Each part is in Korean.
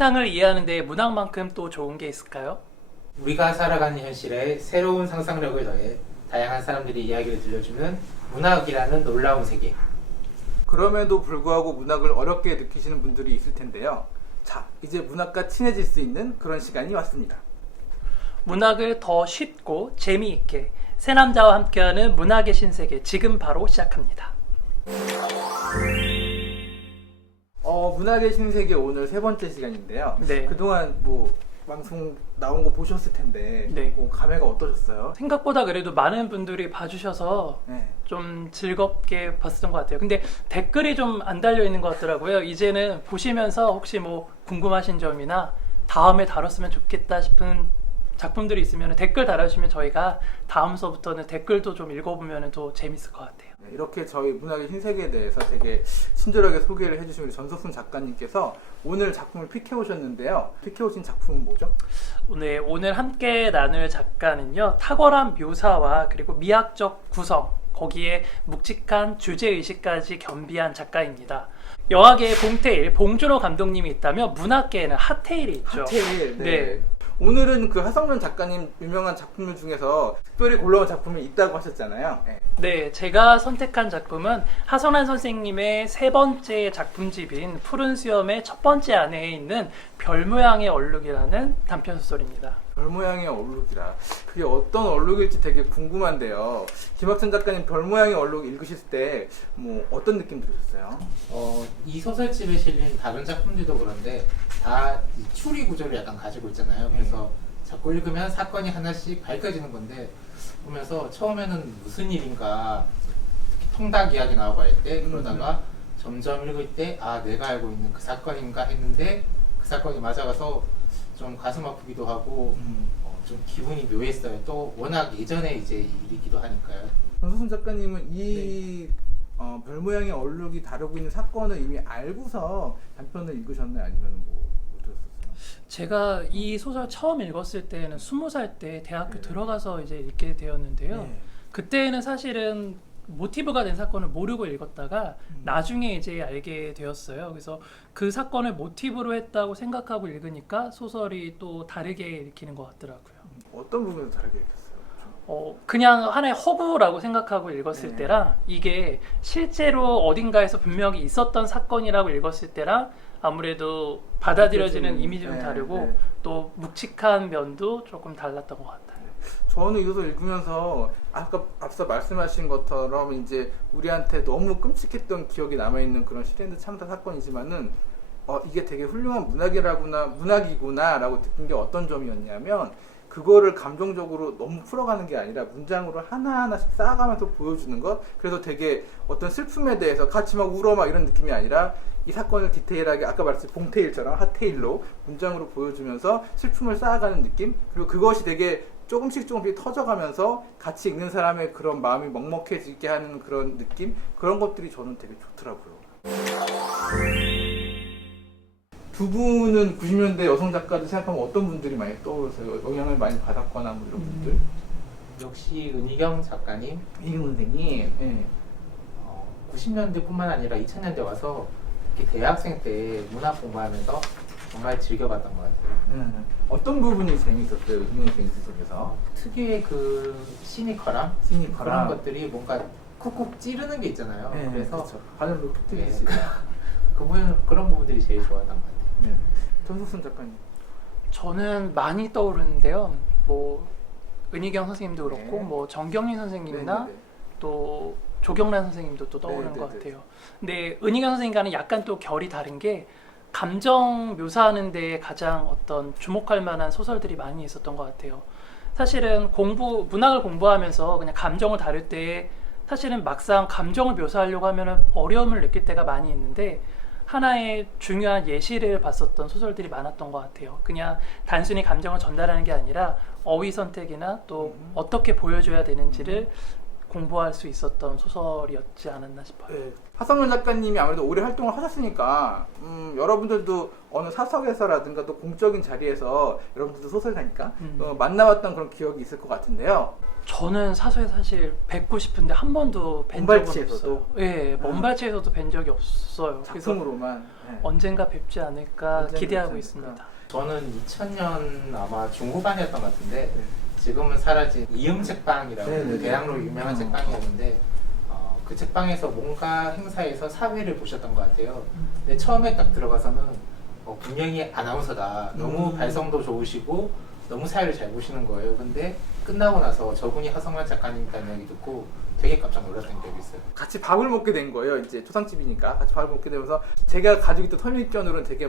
세상을 이해하는 데 문학만큼 또 좋은 게 있을까요? 우리가 살아가는 현실에 새로운 상상력을 더해 다양한 사람들이 이야기를 들려주는 문학이라는 놀라운 세계. 그럼에도 불구하고 문학을 어렵게 느끼시는 분들이 있을 텐데요. 자, 이제 문학과 친해질 수 있는 그런 시간이 왔습니다. 문학을 더 쉽고 재미있게 세 남자와 함께하는 문학의 신세계 지금 바로 시작합니다. 문학의 신세계 오늘 세 번째 시간인데요. 네. 그동안 뭐 방송 나온 거 보셨을 텐데 네. 감회가 어떠셨어요? 생각보다 그래도 많은 분들이 봐주셔서 네. 좀 즐겁게 봤었던 것 같아요. 근데 댓글이 좀 안 달려 있는 것 같더라고요. 이제는 보시면서 혹시 뭐 궁금하신 점이나 다음에 다뤘으면 좋겠다 싶은 작품들이 있으면 댓글 달아주시면 저희가 다음 수업부터는 댓글도 좀 읽어보면 더 재밌을 것 같아요. 네, 이렇게 저희 문학의 신세계에 대해서 되게 친절하게 소개를 해주신 우리 전석순 작가님께서 오늘 작품을 픽해 오셨는데요. 픽해 오신 작품은 뭐죠? 네, 오늘 함께 나눌 작가는요, 탁월한 묘사와 그리고 미학적 구성, 거기에 묵직한 주제의식까지 겸비한 작가입니다. 영화계에 봉태일, 봉준호 감독님이 있다면 문학계에는 하태일이 있죠. 하태일. 네. 네. 오늘은 그 하성룡 작가님 유명한 작품들 중에서 특별히 골라온 작품이 있다고 하셨잖아요. 네. 네, 제가 선택한 작품은 하성란 선생님의 세 번째 작품집인 푸른 수염의 첫 번째 안에 있는 별 모양의 얼룩이라는 단편 소설입니다. 별 모양의 얼룩이라. 그게 어떤 얼룩일지 되게 궁금한데요. 김학천 작가님 별 모양의 얼룩 읽으실 때 뭐 어떤 느낌 들으셨어요? 이 소설집에 실린 다른 작품들도 그런데 다 이 추리 구조를 약간 가지고 있잖아요. 그래서 자꾸 읽으면 사건이 하나씩 밝혀지는 건데 보면서 처음에는 무슨 일인가 특히 통닭 이야기 나오고 할 때 그러다가 점점 읽을 때 아 내가 알고 있는 그 사건인가 했는데 그 사건이 맞아가서 좀 가슴 아프기도 하고 좀 기분이 묘했어요. 또 워낙 예전에 이제 일이기도 하니까요. 전소순 작가님은 이 별 모양의 얼룩이 다루고 있는 사건을 이미 알고서 단편을 읽으셨나요? 아니면 뭐 어떠셨어요? 제가 이 소설 처음 읽었을 때는 20살 때 대학교 네. 들어가서 이제 읽게 되었는데요. 네. 그때는 사실은 모티브가 된 사건을 모르고 읽었다가 나중에 이제 알게 되었어요. 그래서 그 사건을 모티브로 했다고 생각하고 읽으니까 소설이 또 다르게 읽히는 것 같더라고요. 어떤 부분에서 다르게 읽혔어요? 그냥 하나의 허구라고 생각하고 읽었을 네. 때랑 이게 실제로 어딘가에서 분명히 있었던 사건이라고 읽었을 때랑 아무래도 받아들여지는 이미지도 다르고 네. 또 묵직한 면도 조금 달랐던 것 같아요. 저는 이 소설 읽으면서 아까 앞서 말씀하신 것처럼 이제 우리한테 너무 끔찍했던 기억이 남아있는 그런 시랜드 참사 사건이지만은 이게 되게 훌륭한 문학이구나라고 느낀 게 어떤 점이었냐면 그거를 감정적으로 너무 풀어가는 게 아니라 문장으로 하나하나씩 쌓아가면서 보여주는 것. 그래서 되게 어떤 슬픔에 대해서 같이 막 울어 막 이런 느낌이 아니라 이 사건을 디테일하게 아까 말했듯이 봉태일처럼 하태일로 문장으로 보여주면서 슬픔을 쌓아가는 느낌. 그리고 그것이 되게 조금씩 터져가면서 같이 읽는 사람의 그런 마음이 먹먹해지게 하는 그런 느낌. 그런 것들이 저는 되게 좋더라고요. 두 분은 90년대 여성 작가들 생각하면 어떤 분들이 많이 떠오르세요? 영향을 많이 받았거나 뭐 이런 분들? 역시 은희경 작가님 이경 선생님. 네. 90년대뿐만 아니라 2000년대 와서 특히 대학생 때 문학 공부하면서 정말 즐겨봤던 것 같아요. 어떤 부분이 재밌었어요? 이경 선생님 속에서? 특유의 그 시니컬함? 그런 것들이 뭔가 쿡쿡 찌르는 게 있잖아요. 네, 그래서 그렇죠. 반응도 툭툭 네, 있어요. 그런 부분들이 제일 좋았던 것 같아요. 네. 전석순 작가님. 저는 많이 떠오르는데요. 뭐 은희경 선생님도 그렇고 네. 뭐 정경린 선생님이나 네네네. 또 조경란 선생님도 또 떠오르는 것 네네네. 같아요. 근데 은희경 선생님과는 약간 또 결이 다른 게 감정 묘사하는 데 가장 어떤 주목할 만한 소설들이 많이 있었던 것 같아요. 사실은 문학을 공부하면서 그냥 감정을 다룰 때 사실은 막상 감정을 묘사하려고 하면 어려움을 느낄 때가 많이 있는데 하나의 중요한 예시를 봤었던 소설들이 많았던 것 같아요. 그냥 단순히 감정을 전달하는 게 아니라 어휘 선택이나 또 어떻게 보여줘야 되는지를 공부할 수 있었던 소설이었지 않았나 싶어요. 네. 하성룡 작가님이 아무래도 오래 활동을 하셨으니까 여러분들도 어느 사석에서라든가 또 공적인 자리에서 여러분들도 소설가니까 만나봤던 그런 기억이 있을 것 같은데요. 저는 사소해 사실 뵙고 싶은데 한 번도 뵌 적은 먼발치에서도? 없어요. 예, 먼발치에서도 뵌 적이 없어요. 그래서 작품으로만. 네. 언젠가 뵙지 않을까 언젠가 기대하고 뵙지 있습니다. 저는 2000년 아마 중후반이었던 것 같은데 네. 지금은 사라진 이음 책방이라고 네네네. 대학로 유명한 책방이었는데 그 책방에서 뭔가 행사에서 사회를 보셨던 것 같아요. 근데 처음에 딱 들어가서는 분명히 아나운서다. 너무 발성도 좋으시고 너무 사회를 잘 보시는 거예요. 근데 끝나고 나서 저분이 하성룡 작가님이라는 이야기 듣고 되게 깜짝 놀랐던 기억이 있어요. 같이 밥을 먹게 된 거예요. 이제 초상집이니까 같이 밥을 먹게 되면서 제가 가지고 있던 선입견으로는 되게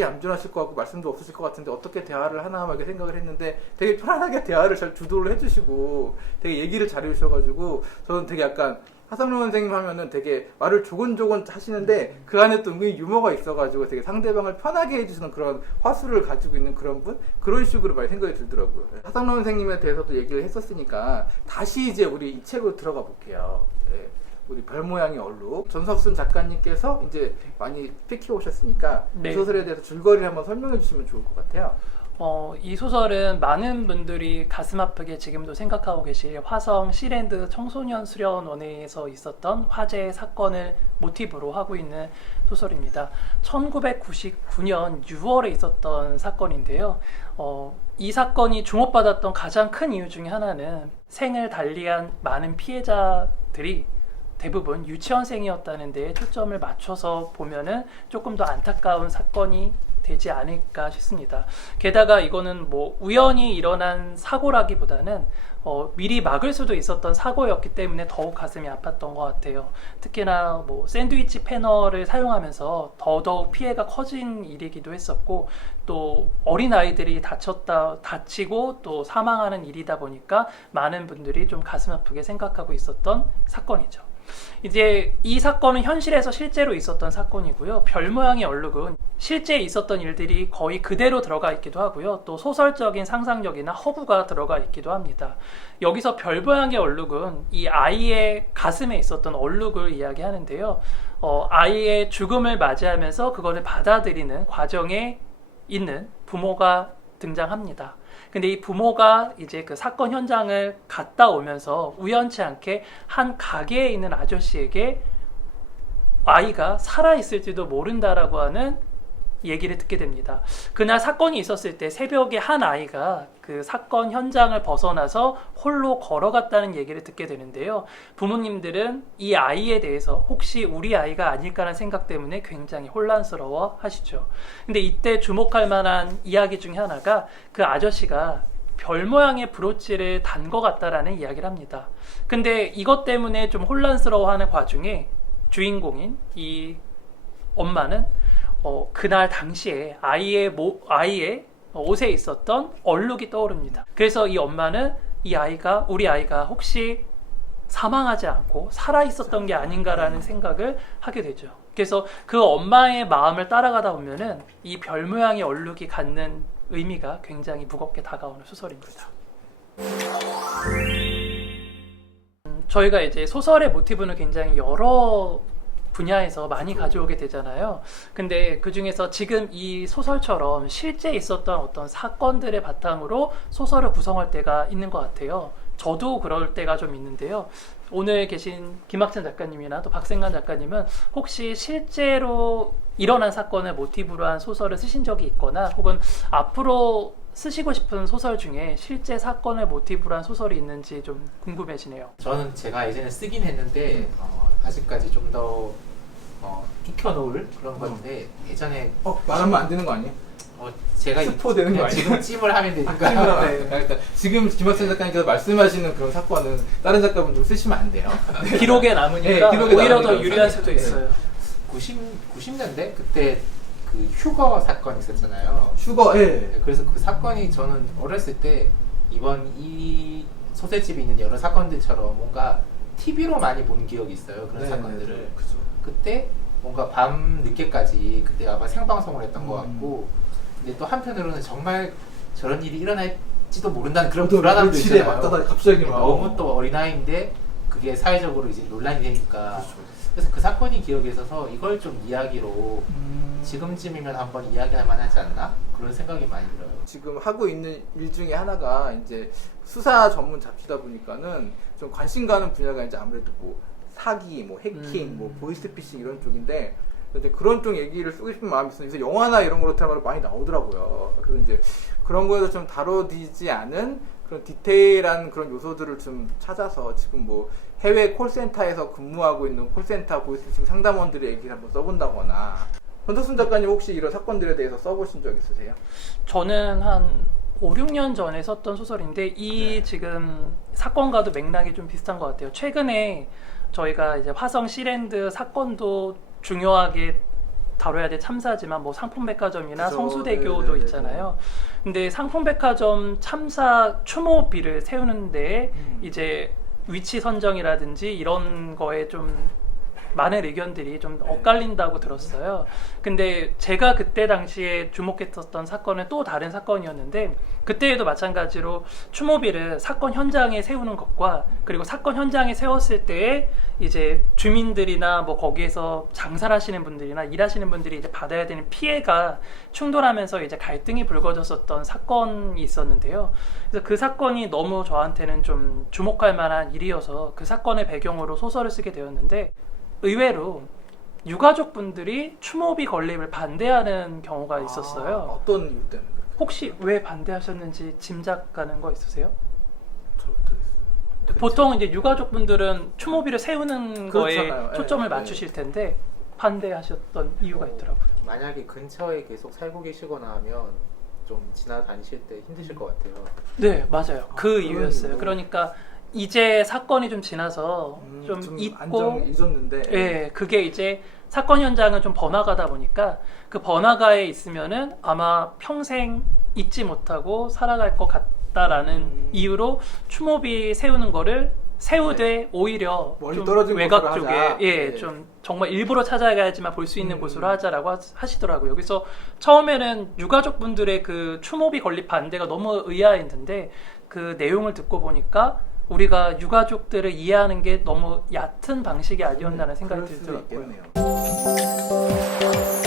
얌전하실 것 같고 말씀도 없으실 것 같은데 어떻게 대화를 하나 막 이렇게 생각을 했는데 되게 편안하게 대화를 잘 주도를 해주시고 되게 얘기를 잘해주셔가지고 저는 되게 약간 하성룡 선생님 하면은 되게 말을 조곤조곤 하시는데 그 안에 또 은근히 유머가 있어가지고 되게 상대방을 편하게 해주시는 그런 화수를 가지고 있는 그런 분? 그런 식으로 많이 생각이 들더라고요. 하성룡 선생님에 대해서도 얘기를 했었으니까 다시 이제 우리 이 책으로 들어가 볼게요. 네. 우리 별모양의 얼룩 전석순 작가님께서 이제 많이 픽해 오셨으니까 네. 이 소설에 대해서 줄거리를 한번 설명해 주시면 좋을 것 같아요. 이 소설은 많은 분들이 가슴 아프게 지금도 생각하고 계실 화성 시랜드 청소년 수련원에서 있었던 화재 사건을 모티브로 하고 있는 소설입니다. 1999년 6월에 있었던 사건인데요. 이 사건이 주목받았던 가장 큰 이유 중에 하나는 생을 달리한 많은 피해자들이 대부분 유치원생이었다는 데에 초점을 맞춰서 보면은 조금 더 안타까운 사건이 되지 않을까 싶습니다. 게다가 이거는 뭐 우연히 일어난 사고라기보다는 미리 막을 수도 있었던 사고였기 때문에 더욱 가슴이 아팠던 것 같아요. 특히나 뭐 샌드위치 패널을 사용하면서 더더욱 피해가 커진 일이기도 했었고 또 어린 아이들이 다치고 또 사망하는 일이다 보니까 많은 분들이 좀 가슴 아프게 생각하고 있었던 사건이죠. 이제 이 사건은 현실에서 실제로 있었던 사건이고요. 별 모양의 얼룩은 실제 있었던 일들이 거의 그대로 들어가 있기도 하고요. 또 소설적인 상상력이나 허구가 들어가 있기도 합니다. 여기서 별 모양의 얼룩은 이 아이의 가슴에 있었던 얼룩을 이야기하는데요. 아이의 죽음을 맞이하면서 그거를 받아들이는 과정에 있는 부모가 등장합니다. 근데 이 부모가 이제 그 사건 현장을 갔다 오면서 우연치 않게 한 가게에 있는 아저씨에게 아이가 살아있을지도 모른다라고 하는 얘기를 듣게 됩니다. 그날 사건이 있었을 때 새벽에 한 아이가 그 사건 현장을 벗어나서 홀로 걸어갔다는 얘기를 듣게 되는데요. 부모님들은 이 아이에 대해서 혹시 우리 아이가 아닐까라는 생각 때문에 굉장히 혼란스러워 하시죠. 근데 이때 주목할 만한 이야기 중에 하나가 그 아저씨가 별 모양의 브로치를 단 것 같다라는 이야기를 합니다. 근데 이것 때문에 좀 혼란스러워하는 과중에 주인공인 이 엄마는 그날 당시에 아이의 옷에 있었던 얼룩이 떠오릅니다. 그래서 이 엄마는 우리 아이가 혹시 사망하지 않고 살아 있었던 게 아닌가라는 생각을 하게 되죠. 그래서 그 엄마의 마음을 따라가다 보면은 이 별 모양의 얼룩이 갖는 의미가 굉장히 무겁게 다가오는 소설입니다. 저희가 이제 소설의 모티브는 굉장히 여러 분야에서 많이 가져오게 되잖아요. 근데 그 중에서 지금 이 소설처럼 실제 있었던 어떤 사건들의 바탕으로 소설을 구성할 때가 있는 것 같아요. 저도 그럴 때가 좀 있는데요. 오늘 계신 김학찬 작가님이나 또 박생관 작가님은 혹시 실제로 일어난 사건을 모티브로 한 소설을 쓰신 적이 있거나 혹은 앞으로 쓰시고 싶은 소설 중에 실제 사건을 모티브로 한 소설이 있는지 좀 궁금해지네요. 저는 제가 예전에 쓰긴 했는데 아직까지 좀 더 익혀놓을 그런 건데 예전에 말하면 안 되는 거 아니에요? 제가 스포 되는 거 아니에요? 지금 찜을 하면 되니까 그러니까 지금 김학찬 작가님께서 말씀하시는 그런 사건은 다른 작가분들 쓰시면 안 돼요. 기록에 남으니까 네, 기록에 오히려 더 남으니까 유리할 수도 네. 있어요. 90년대 그때 그 휴거 사건 있었잖아요. 휴거, 예. 네, 그래서 그 사건이 저는 어렸을 때 이번 이 소설집에 있는 여러 사건들처럼 뭔가 TV로 많이 본 기억이 있어요. 그런 사건들을. 그죠. 그때 뭔가 밤 늦게까지 그때 아마 생방송을 했던 것 같고 근데 또 한편으로는 정말 저런 일이 일어날지도 모른다는 그런 불안함도 있잖아요. 갑자기 막 너무 또 어린아이인데 그게 사회적으로 이제 논란이 되니까 그래서 그 사건이 기억에 있어서 이걸 좀 이야기로 지금쯤이면 한번 이야기할 만하지 않나? 그런 생각이 많이 들어요. 지금 하고 있는 일 중에 하나가 이제 수사 전문 잡지다 보니까는 좀 관심 가는 분야가 이제 아무래도 뭐 사기, 뭐 해킹, 뭐 보이스피싱 이런 쪽인데 이제 그런 쪽 얘기를 쓰고 싶은 마음이 있어서 그래서 영화나 이런 거로 드라마로 많이 나오더라고요. 그래서 이제 그런 거에서 좀 다뤄지지 않은 그런 디테일한 그런 요소들을 좀 찾아서 지금 뭐 해외 콜센터에서 근무하고 있는 콜센터 보이스피싱 상담원들의 얘기를 한번 써본다거나. 권덕순 작가님 혹시 이런 사건들에 대해서 써보신 적 있으세요? 저는 한 5, 6년 전에 썼던 소설인데 이 네. 지금 사건과도 맥락이 좀 비슷한 것 같아요. 최근에 저희가 이제 화성 시랜드 사건도 중요하게 다뤄야 될 참사지만 뭐 상품백화점이나 그죠. 성수대교도 네네네네. 있잖아요. 근데 상품백화점 참사 추모비를 세우는데 이제 위치 선정이라든지 이런 거에 좀 많은 의견들이 좀 엇갈린다고 들었어요. 근데 제가 그때 당시에 주목했었던 사건은 또 다른 사건이었는데 그때에도 마찬가지로 추모비를 사건 현장에 세우는 것과 그리고 사건 현장에 세웠을 때에 이제 주민들이나 뭐 거기에서 장사를 하시는 분들이나 일하시는 분들이 이제 받아야 되는 피해가 충돌하면서 이제 갈등이 불거졌었던 사건이 있었는데요. 그래서 그 사건이 너무 저한테는 좀 주목할 만한 일이어서 그 사건의 배경으로 소설을 쓰게 되었는데 의외로 유가족분들이 추모비 건립을 반대하는 경우가 있었어요. 어떤 이유 때문에? 혹시 왜 반대하셨는지 짐작 가는 거 있으세요? 저 못하겠어요. 보통 이제 유가족분들은 추모비를 세우는 거에 그렇잖아요. 초점을 네, 맞추실 텐데 반대하셨던 이유가 있더라고요. 만약에 근처에 계속 살고 계시거나 하면 좀 지나다니실 때 힘드실 것 같아요. 네, 맞아요. 그 그런 이유였어요. 이유. 그러니까 이제 사건이 좀 지나서 좀 잊고 안정 잊었는데. 예, 그게 이제 사건 현장은 좀 번화가다 보니까 그 번화가에 있으면은 아마 평생 잊지 못하고 살아갈 것 같다라는 이유로 추모비 세우는 거를 세우되 오히려 멀리 좀 떨어진 외곽 곳으로 쪽에 하자. 예, 네. 좀 정말 일부러 찾아가야지만 볼 수 있는 곳으로 하자라고 하시더라고요. 그래서 처음에는 유가족분들의 그 추모비 건립 반대가 너무 의아했는데 그 내용을 듣고 보니까 우리가 유가족들을 이해하는 게 너무 얕은 방식이 아니었나는 생각이 그럴 수도 들더라고요. 있겠네요.